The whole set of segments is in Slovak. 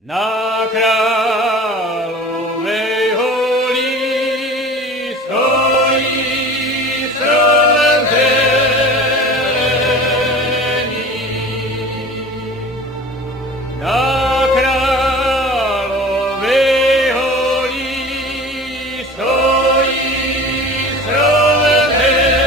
Na kráľovej holi stojí strom zelený. Na kráľovej holi stojí strom zelený.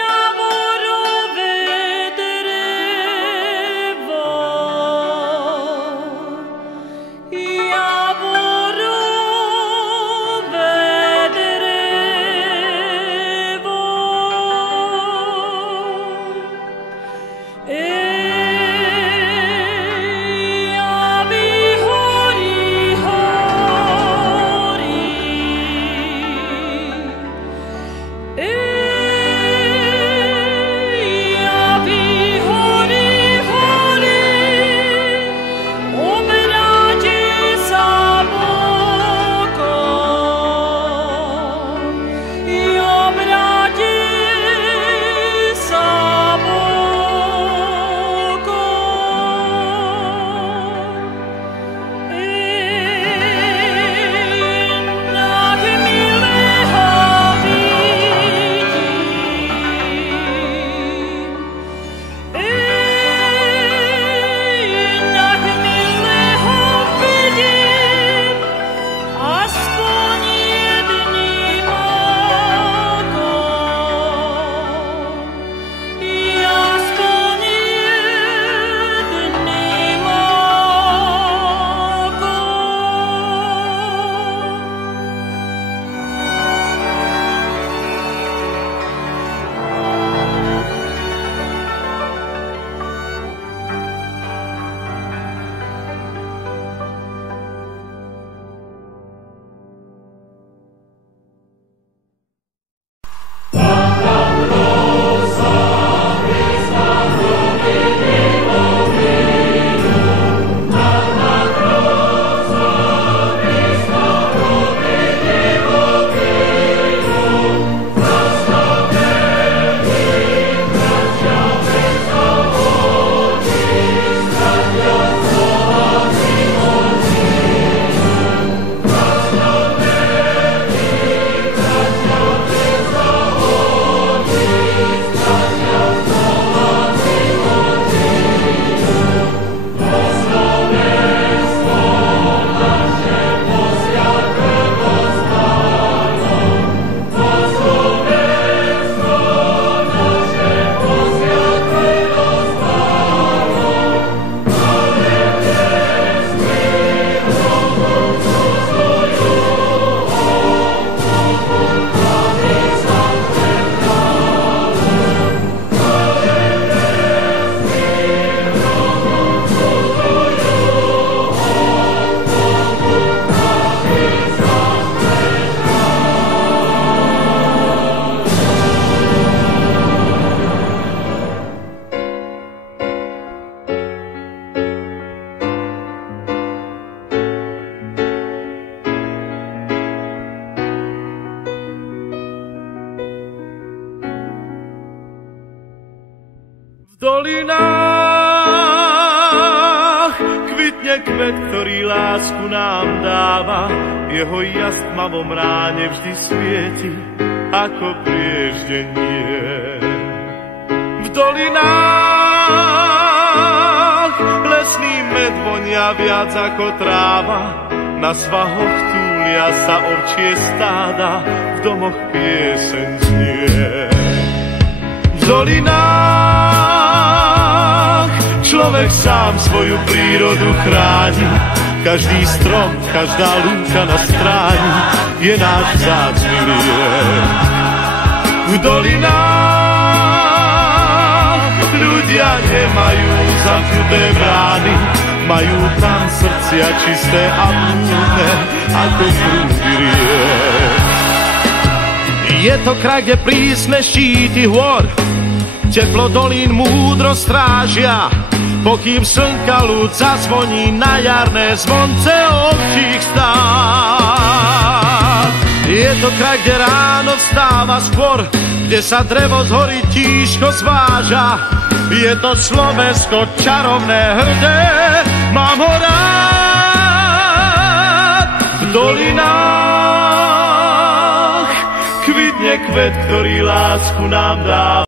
Javoro dolinách kvitne kvet, ktorý lásku nám dáva. Jeho jas v tmavom ráne vždy svieti ako prieždenie. V dolinách lesný med vonia viac ako tráva. Na svahoch túlia sa ovčie stáda, v domoch pieseň znie. V dolinách človek sám svoju prírodu chráni. Každý strom, každá lúka na stráni je náš vzácny liek. V dolinách ľudia nemajú zamknuté brány, majú tam srdcia čisté a plúdne ako prúdy riek. Je to kraj, kde prísne štíty hôr teplo dolín múdro strážia, pokým slnka ľud zazvoní na jarné zvonce ovčích stád. Je to kraj, kde ráno vstáva skôr, kde sa drevo z hory tížko zváža. Je to Slovensko čarovné, hrdé, mám ho rád. V dolinách kvitne kvet, ktorý lásku nám dá.